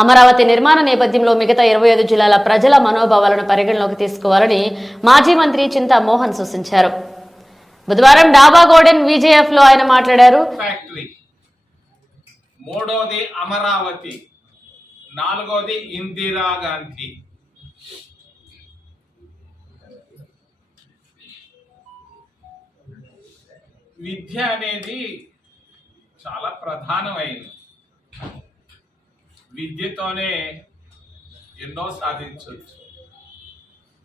అమరావతి నిర్మాణ నేపథ్యంలో మిగతా ఇరవై ఐదు జిల్లాల ప్రజల మనోభావాలను పరిగణలోకి తీసుకోవాలని మాజీ మంత్రి చింతా మోహన్ సూచించారు. బుధవారం డాబా గోడెన్ విజేఎఫ్లో ఆయన మాట్లాడారు. మూడోది అమరావతి. నాలుగోది ఇందిరా గాంధీ. విద్య అనేది చాలా ప్రధానమైనది. విద్యతోనే ఎన్నో సాధించవచ్చు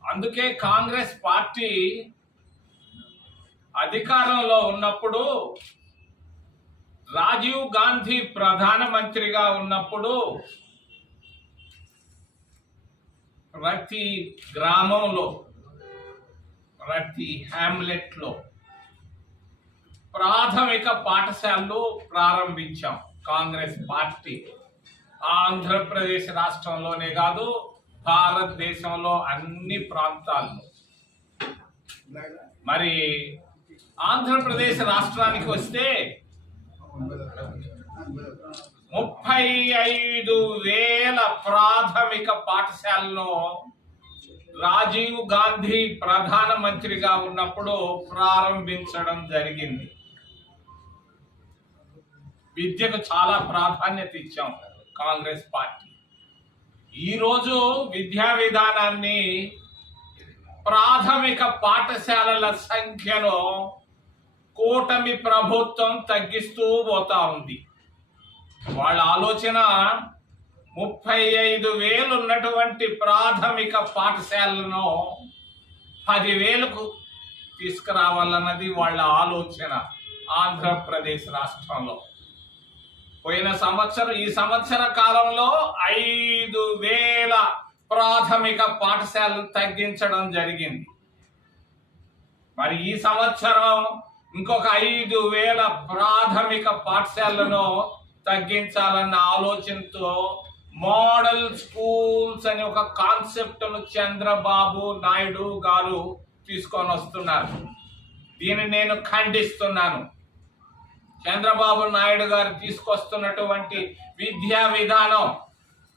అందుకే కాంగ్రెస్ పార్టీ అధికారంలో ఉన్నప్పుడు రాజీవ్ గాంధీ ప్రధానమంత్రిగా ఉన్నప్పుడు ప్రతి గ్రామంలో ప్రతి హ్యామ్లెట్లో ప్రాథమిక పాఠశాలలు ప్రారంభించాం కాంగ్రెస్ పార్టీ. ఆంధ్రప్రదేశ్ రాష్ట్రంలోనే కాదు భారతదేశంలో అన్ని ప్రాంతాల్లో. మరి ఆంధ్రప్రదేశ్ రాష్ట్రానికి వస్తే ముప్పై ఐదు వేల ప్రాథమిక పాఠశాలలో రాజీవ్ గాంధీ ప్రధానమంత్రిగా ఉన్నప్పుడు ప్రారంభించడం జరిగింది. విద్యకు చాలా ప్రాధాన్యత ఇచ్చాం. కాంగ్రెస్ పార్టీ. ఈరోజు విద్యా విధానాన్ని ప్రాథమిక పాఠశాలల సంఖ్యలో కూటమి ప్రభుత్వం తగ్గిస్తూ పోతా ఉంది. వాళ్ళ ఆలోచన ముప్పై ఐదు వేలు ఉన్నటువంటి ప్రాథమిక పాఠశాలను పదివేలకు తీసుకురావాలన్నది వాళ్ళ ఆలోచన ఆంధ్రప్రదేశ్ రాష్ట్రంలో. పోయిన సంవత్సరం ఈ సంవత్సర కాలంలో ఐదు వేల ప్రాథమిక పాఠశాలలు తగ్గించడం జరిగింది. మరి ఈ సంవత్సరం ఇంకొక ఐదు వేల ప్రాథమిక పాఠశాలను తగ్గించాలన్న ఆలోచనతో మోడల్ స్కూల్స్ అనే ఒక కాన్సెప్ట్ను చంద్రబాబు నాయుడు గారు తీసుకొని వస్తున్నారు. దీన్ని నేను ఖండిస్తున్నాను. చంద్రబాబు నాయుడు గారు తీసుకొస్తున్నటువంటి విద్యా విధానం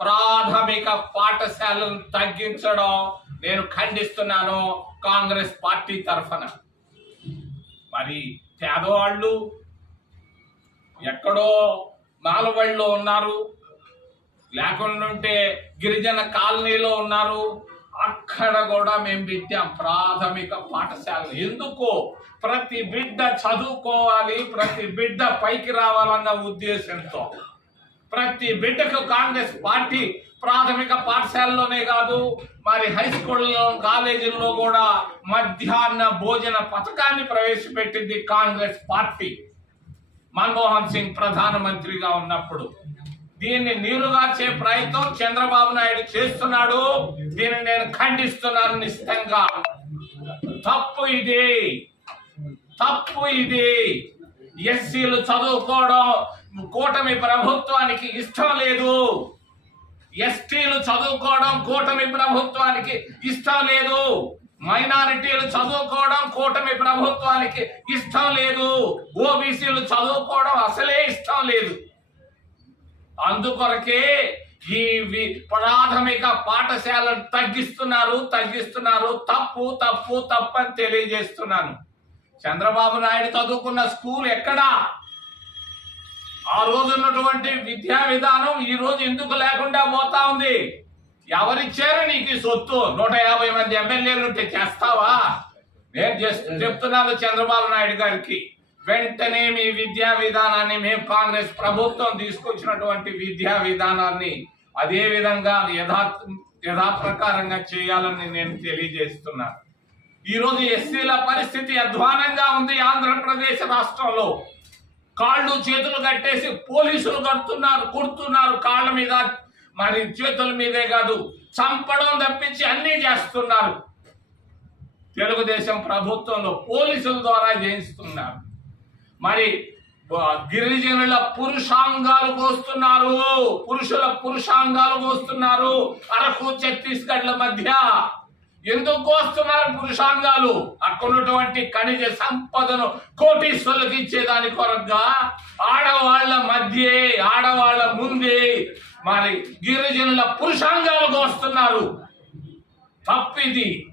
ప్రాథమిక పాఠశాలను తగ్గించడం నేను ఖండిస్తున్నాను కాంగ్రెస్ పార్టీ తరఫున. మరి పేదవాళ్ళు ఎక్కడో మాలవడిలో ఉన్నారు లేకుంటే గిరిజన కాలనీలో ఉన్నారు అక్కడ కూడా మేము పెట్టాం ప్రాథమిక పాఠశాలలు. ఎందుకు? ప్రతి బిడ్డ చదువుకోవాలి ప్రతి బిడ్డ పైకి రావాలన్న ఉద్దేశంతో. ప్రతి బిడ్డకు కాంగ్రెస్ పార్టీ ప్రాథమిక పాఠశాలలోనే కాదు మరి హై స్కూల్లో కాలేజీల్లో కూడా మధ్యాహ్న భోజన పథకాన్ని ప్రవేశపెట్టింది కాంగ్రెస్ పార్టీ. మన్మోహన్ సింగ్ ప్రధానమంత్రిగా ఉన్నప్పుడు. దీన్ని నీరుగార్చే ప్రయత్నం చంద్రబాబు నాయుడు చేస్తున్నాడు. దీన్ని నేను ఖండిస్తున్నాను నిశ్చితంగా. తప్పు ఇది. తప్పు ఇది. ఎస్సీలు చదువుకోవడం కూటమి ప్రభుత్వానికి ఇష్టం లేదు. ఎస్టీలు చదువుకోవడం కూటమి ప్రభుత్వానికి ఇష్టం లేదు. మైనారిటీలు చదువుకోవడం కూటమి ప్రభుత్వానికి ఇష్టం లేదు. ఓబీసీలు చదువుకోవడం అసలే ఇష్టం లేదు. అందుకొరకే ఈ ప్రాథమిక పాఠశాలను తగ్గిస్తున్నారు తగ్గిస్తున్నారు. తప్పు తప్పు తప్పు అని తెలియజేస్తున్నాను. చంద్రబాబు నాయుడు చదువుకున్న స్కూల్ ఎక్కడా? ఆ రోజు ఉన్నటువంటి విద్యా విధానం ఈ రోజు ఎందుకు లేకుండా పోతా ఉంది? ఎవరిచ్చారు నీకు ఈ సొత్తు? నూట యాభై మంది ఎమ్మెల్యేలు ఉంటే చేస్తావా? నేను చెప్తున్నాను చంద్రబాబు నాయుడు గారికి. వెంటనే మీ విద్యా విధానాన్ని మేము కాంగ్రెస్ ప్రభుత్వం తీసుకొచ్చినటువంటి విద్యా విధానాన్ని అదే విధంగా యథా యథాప్రకారంగా చేయాలని నేను తెలియజేస్తున్నాను ఈరోజు ఎస్సీల పరిస్థితి అధ్వానంగా ఉంది ఆంధ్రప్రదేశ్ రాష్ట్రంలో. కాళ్ళు చేతులు కట్టేసి పోలీసులు కడుతున్నారు కుడుతున్నారు కాళ్ళ మీద మరి చేతుల మీదే కాదు చంపడం తప్పించి అన్నీ చేస్తున్నారు. తెలుగుదేశం ప్రభుత్వంలో పోలీసుల ద్వారా చేయిస్తున్నారు మరి గిరిజనుల పురుషాంగాలు కోస్తున్నారు. పురుషుల పురుషాంగాలు కోస్తున్నారు. అరకు ఛత్తీస్గఢ్ల మధ్య. ఎందుకు కోస్తున్నారు పురుషాంగాలు? అక్కడున్నటువంటి ఖనిజ సంపదను కోటీశ్వరులకు ఇచ్చేదాని కొరగా ఆడవాళ్ళ మధ్య ఆడవాళ్ళ ముందే మరి గిరిజనుల పురుషాంగాలు కోస్తున్నారు. తప్పిది.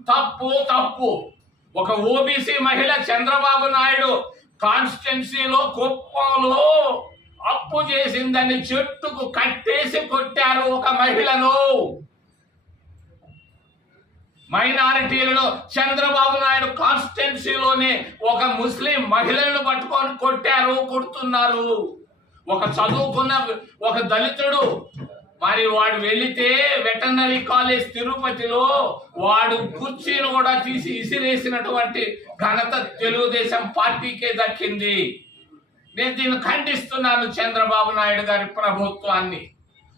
తప్పు తప్పు. ఒక ఓబీసీ మహిళ చంద్రబాబు నాయుడు కాన్స్టిట్యున్సీలో కుప్పంలో అప్పు చేసిందని చెట్టుకు కట్టేసి కొట్టారు ఒక మహిళను. మైనారిటీలలో చంద్రబాబు నాయుడు కాన్స్టిట్యున్సీలోనే ఒక ముస్లిం మహిళలను పట్టుకొని కొట్టారు కొడుతున్నారు. ఒక చదువుకున్న ఒక దళితుడు మరి వాడు వెళితే వెటర్నరీ కాలేజ్ తిరుపతిలో వాడు కుర్చీలు కూడా తీసి ఇసిరేసినటువంటి ఘనత తెలుగుదేశం పార్టీకే దక్కింది. నేను దీన్ని ఖండిస్తున్నాను చంద్రబాబు నాయుడు గారి ప్రభుత్వాన్ని.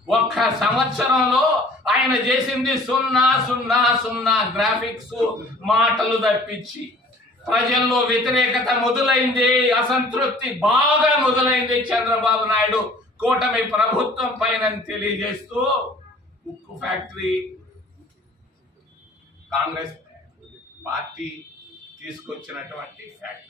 ఒక్క సంవత్సరంలో ఆయన చేసింది సున్నా సున్నా సున్నా గ్రాఫిక్స్ మాటలు తప్పించి. ప్రజల్లో వ్యతిరేకత మొదలైంది అసంతృప్తి బాగా మొదలైంది చంద్రబాబు నాయుడు. కూటమి ప్రభుత్వం పైన తెలియజేస్తూ ఉక్కు ఫ్యాక్టరీ కాంగ్రెస్ పార్టీ తీసుకొచ్చినటువంటి ఫ్యాక్టరీ.